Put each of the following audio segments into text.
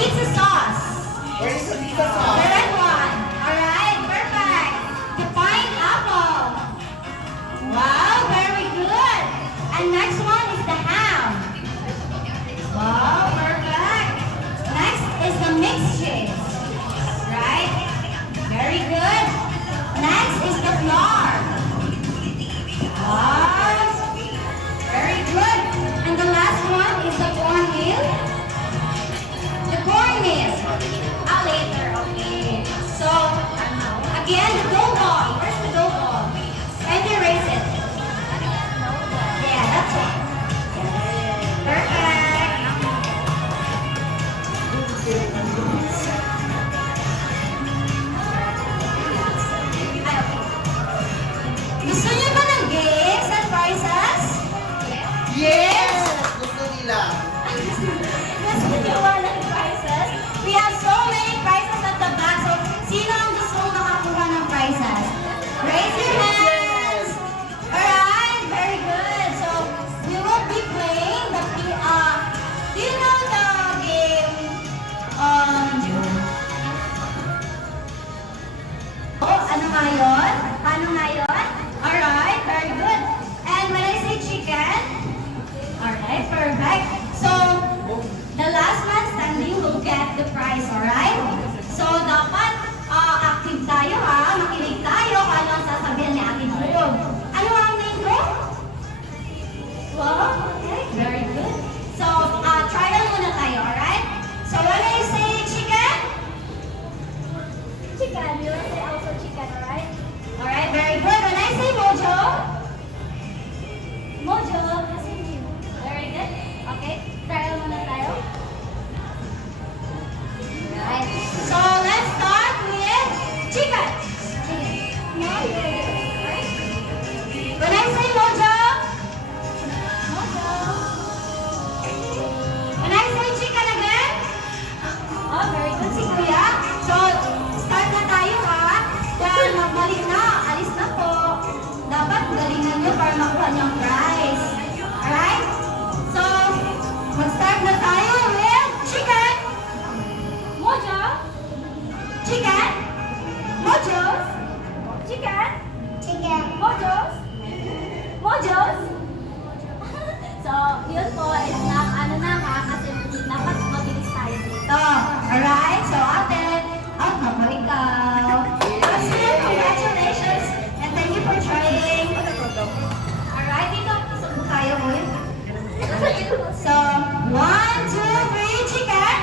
pizza sauce. Where is the pizza sauce? The red one. Alright, perfect. The pineapple. Wow, very good. And next one is the ham. Wow, perfect. Next is the mixed cheese. Right? Very good. Next is the flour. Wow. Very good. And the last one is the cornmeal. The cornmeal. Later, okay. So, again, the dough ball. Where's the dough ball? Can you erase it? Yeah, that's it. Perfect. Gusto niyo ba ng games and prizes? Yes! Gusto nila. Gusto niyo ba ng prizes? We have so many prizes at the back. So, sino ang gustong makakuha ng prizes? Raise your hands! Alright, very good. So, we will be playing the, do you know the game, ano nga yun? Ano nga yun? Alright, very good. And when I say chicken, alright, perfect. So, the last man standing will get the prize, alright? So, dapat active tayo ha, makinig tayo kung ano ang sasabihin ni Ate Bulog. Ano ang name ko? Wow, okay, very good. So, trial muna tayo, alright? So, when I say chicken, chicken, you will say also chicken, alright? Alright, very good. When I say mojo, mojo, very good. Okay, trial muna tayo. Alright, so let's start with chicken. Alright. When I say mojo, mojo. When I say chicken again, oh, very good si Kuya. So, start na tayo ha. Dahil magbalik na, alis na po. Dapat galingan nyo para makuha nyo ang prize. Alright? So, mag-start na tayo with chicken. Mojo. Chicken. Mojos. Chicken. Chicken. Mojos. Mojos. So, yun po is ano na ha, kasi dapat mabilis tayo dito. Alright? So, ate, ikaw. Awesome, congratulations. And thank you for trying. Alright, dito, isang po tayo ulit. So, 1, 2, 3, chicken.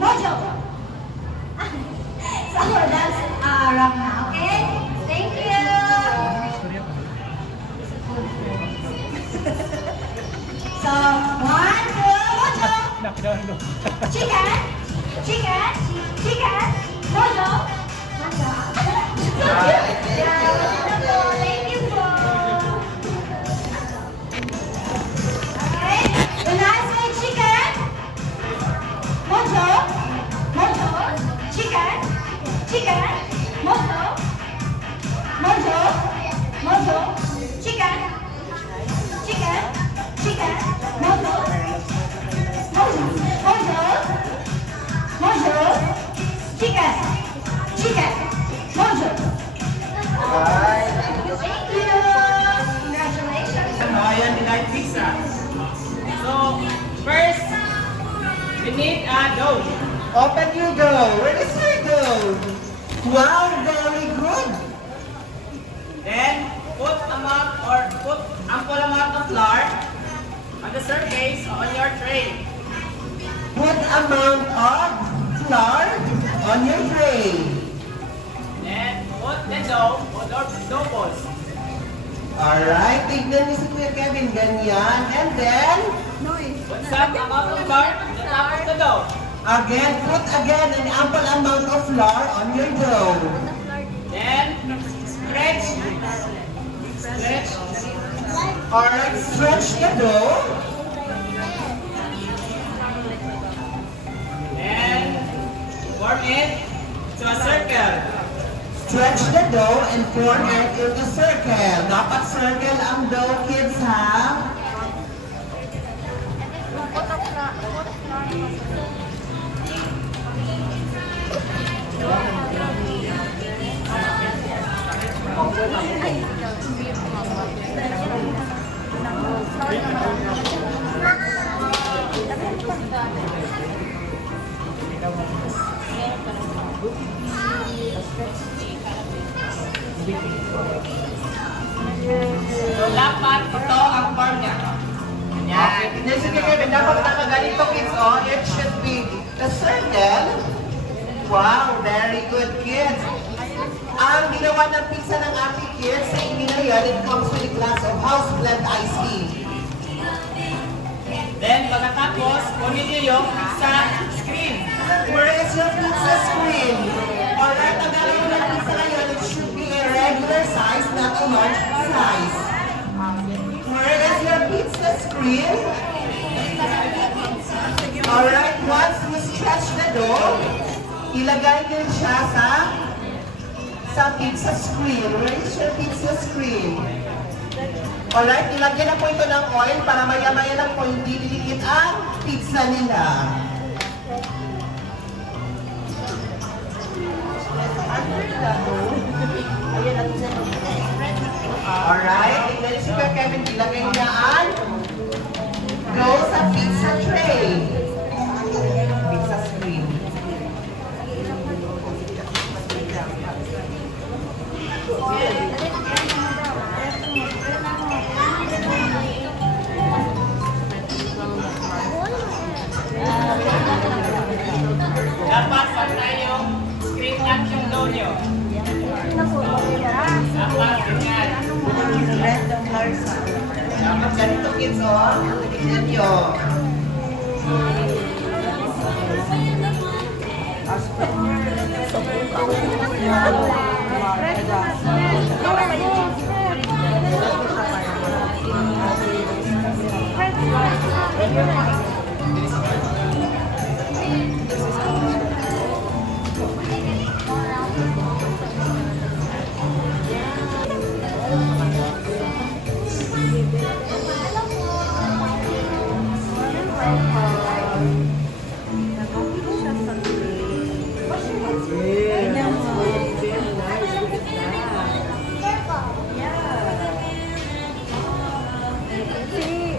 Mojo. So, that's wrap na, okay? Thank you. So, 1, 2, mojo. Chicken. Chicken. Chicken. Mojo. Mojo. Thank you po. Okay. When I say chicken, mojo. Mojo. Chicken. Chicken. Mojo. Mojo. Mojo. Chicken. Chicken. Chicken. Mojo. Mojo. Mojo. Mojo. Chicken. Chicken. Mojo. Thank you. Congratulations. Hawaiian Delight Pizza. So, first, we need a dough. Open your dough. Where is your dough? Wow, very good. Then, put ample amount of flour on the surface on your tray. Put amount of flour on your tray. Then, put the dough on the dough balls. Alright, tignan niyo si Kuya Kevin, ganyan. And then, Put some amount of flour on the top of the dough. again, put again an ample amount of flour on your dough. Then, stretch. Alright, stretch the dough. Then, form it to a circle. Stretch the dough and form it into circle. Dapat circle ang dough, kids, ha? So, dapat ito ang form niya. Okay, then sige Kevin, dapat nakaganito kids, oh. It should be the circle. Wow, very good kids. Ang ginawa ng pizza ng ating kids sa Iminayan, it comes with a glass of house blend iced tea. Then, pagkatapos, kunin niyo yung pizza screen. Where is your pizza screen? Alright, ang gagawin ng pizza ngayon, it should be a regular size, not a large size. Where is your pizza screen? Alright, once you stretch the dough, ilagay din siya sa pizza screen. Where is your pizza screen? Alright, ilagyan na po ito ng oil para maya-maya lang po hindi dilikit ang pizza nila. Alright, then si Kuya Kevin, ilagay niya ang dough sa pizza tray. Pizza screen. Dapat pantay yung screen at yung dough niyo. Dapat ganyan. Dapat ganito kids, oh. Tignan nyo.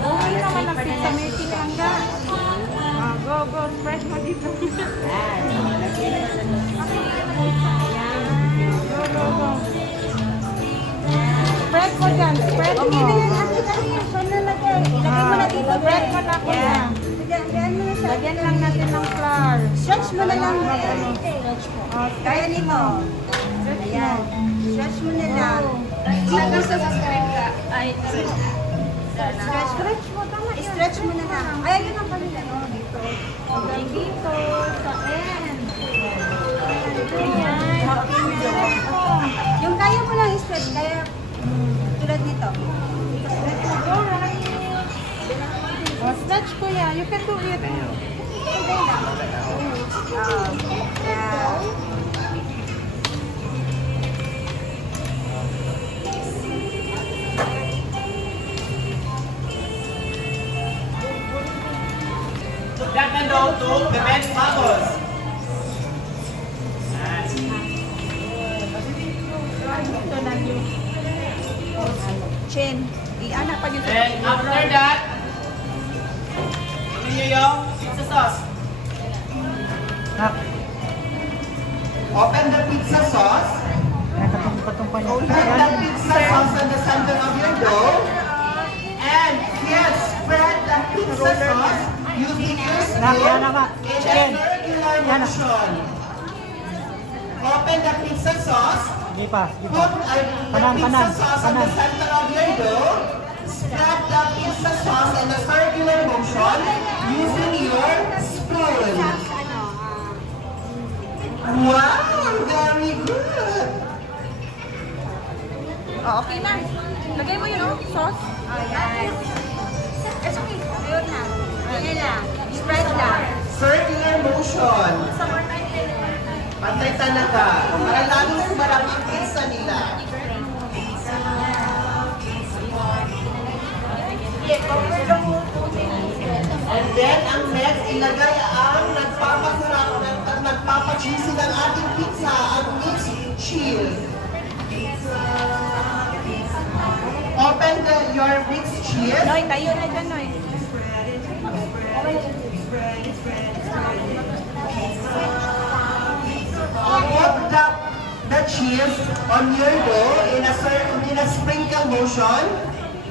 Okay naman ang pizza making hangga. Go, go, spread mo dito. Ayan. Go, go, go. Spread mo dyan, spread mo. Ilagay mo na dito, Spread mo na po yan. Lagyan lang natin ng flour. Stretch mo na lang. Kaya nito. Ayan. Stretch mo na lang. Stretch mo, tama yan. Stretch mo na lang. Ay, ayun ang kanila. Dito. Hanggang dito, sa end. Yung kaya mo lang i-stretch, kaya tulad nito. Go, right. Oh, stretch ko yan. You can do it. That ng dough to prevent bubbles. Ito lang yung chin. I-anak pa yun. Then, after that, kunin niyo yung pizza sauce. Open the pizza sauce. Open the pizza sauce on the center of your dough. And kids, spread the pizza sauce using your spoon in a circular motion. Open the pizza sauce. Put the pizza sauce on the center of your dough. Spread the pizza sauce in a circular motion using your spoon. Wow, very good. Oh, okay na. Lagay mo yun, oh, sauce. Ayan. It's okay. Ayun na. Ayan lang. Spread lang. Circular motion. Pantay talaga. Para lalong sumarap ang pizza nila. And then, ang next, ilagay ang nagpapasarap papacheese ng ating pizza, ang mixed cheese. Open your mixed cheese. Noy, tayo na dyan, Noy. Put the cheese on your dough in a sprinkle motion.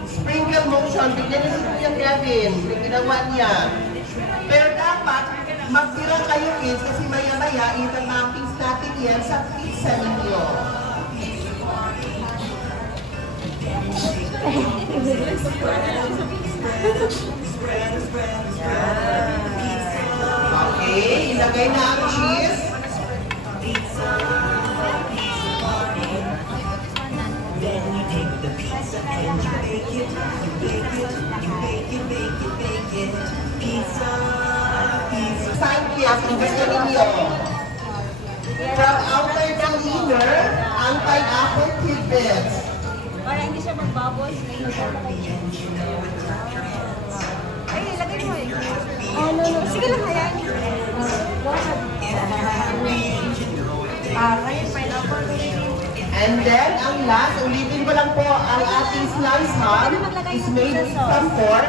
Sprinkle motion, bigyan niyo si Kuya Kevin, yung ginawa niya. Pero dapat, magtira kayo kids kasi maya-maya, itamappings natin yan sa pizza ninyo. Okay, ilagay na ang cheese. Pancakes, ang gusto ninyo. From outer the inner, ang pineapple tidbits. Para hindi siya mag-bubbles. Ay, ilagay mo eh. Oh, no, no. Sige lang, hayaan. Ngayon, pineapple. And then, ang last, ulitin ko lang po, ang ating slice ham is made from pork.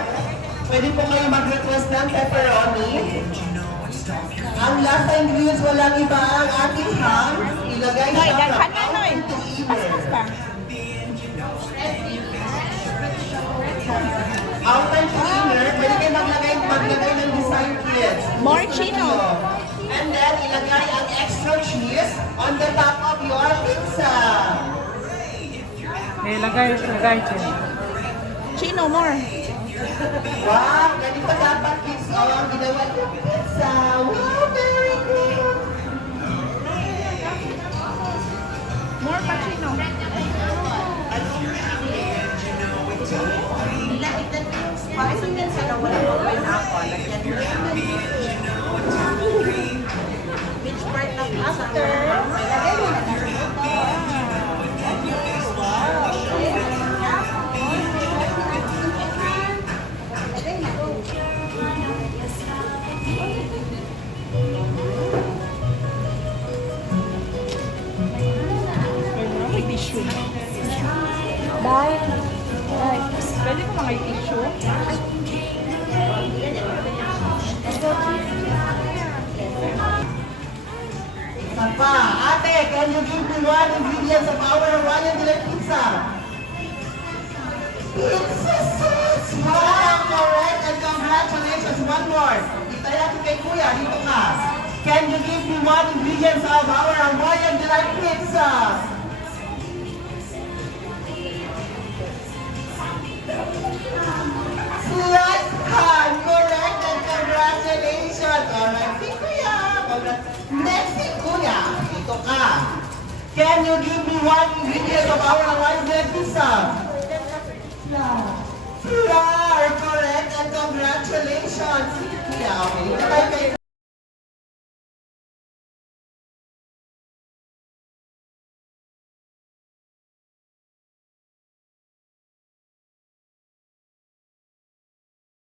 Pwede po kayo mag-request ng pepperoni. Ang last na ingredients, walang iba ang ating ham. Ilagay Noy, siya daghan from na, Noy. outer to Paspas inner. pa. Outer to inner, pwede kayo maglagay ng desired kids. More chino. And then, ilagay ang extra cheese on the top of your pizza. Lagay, Chen. Chino, more. Wow, ganito dapat kids. Oh, ang ginawa yung pizza. Wow, very good. More pa, chino. May tissue. Dahil. Pwede ko mga tissue? Papa, ate, can you give me one ingredients of our Hawaiian Delight Pizza? Pizza sauce! Wow, correct! And congratulations! One more. Itaya ko kay Kuya, dito ka. Can you give me one ingredients of our Hawaiian Delight Pizza? Slice pan! Correct! And congratulations! Alright, si Kuya! Next si Kuya, dito ka. Can you give me one ingredient of our Hawaiian Delight Pizza? Flour, correct, and congratulations. Yeah, okay. Ito tayo kay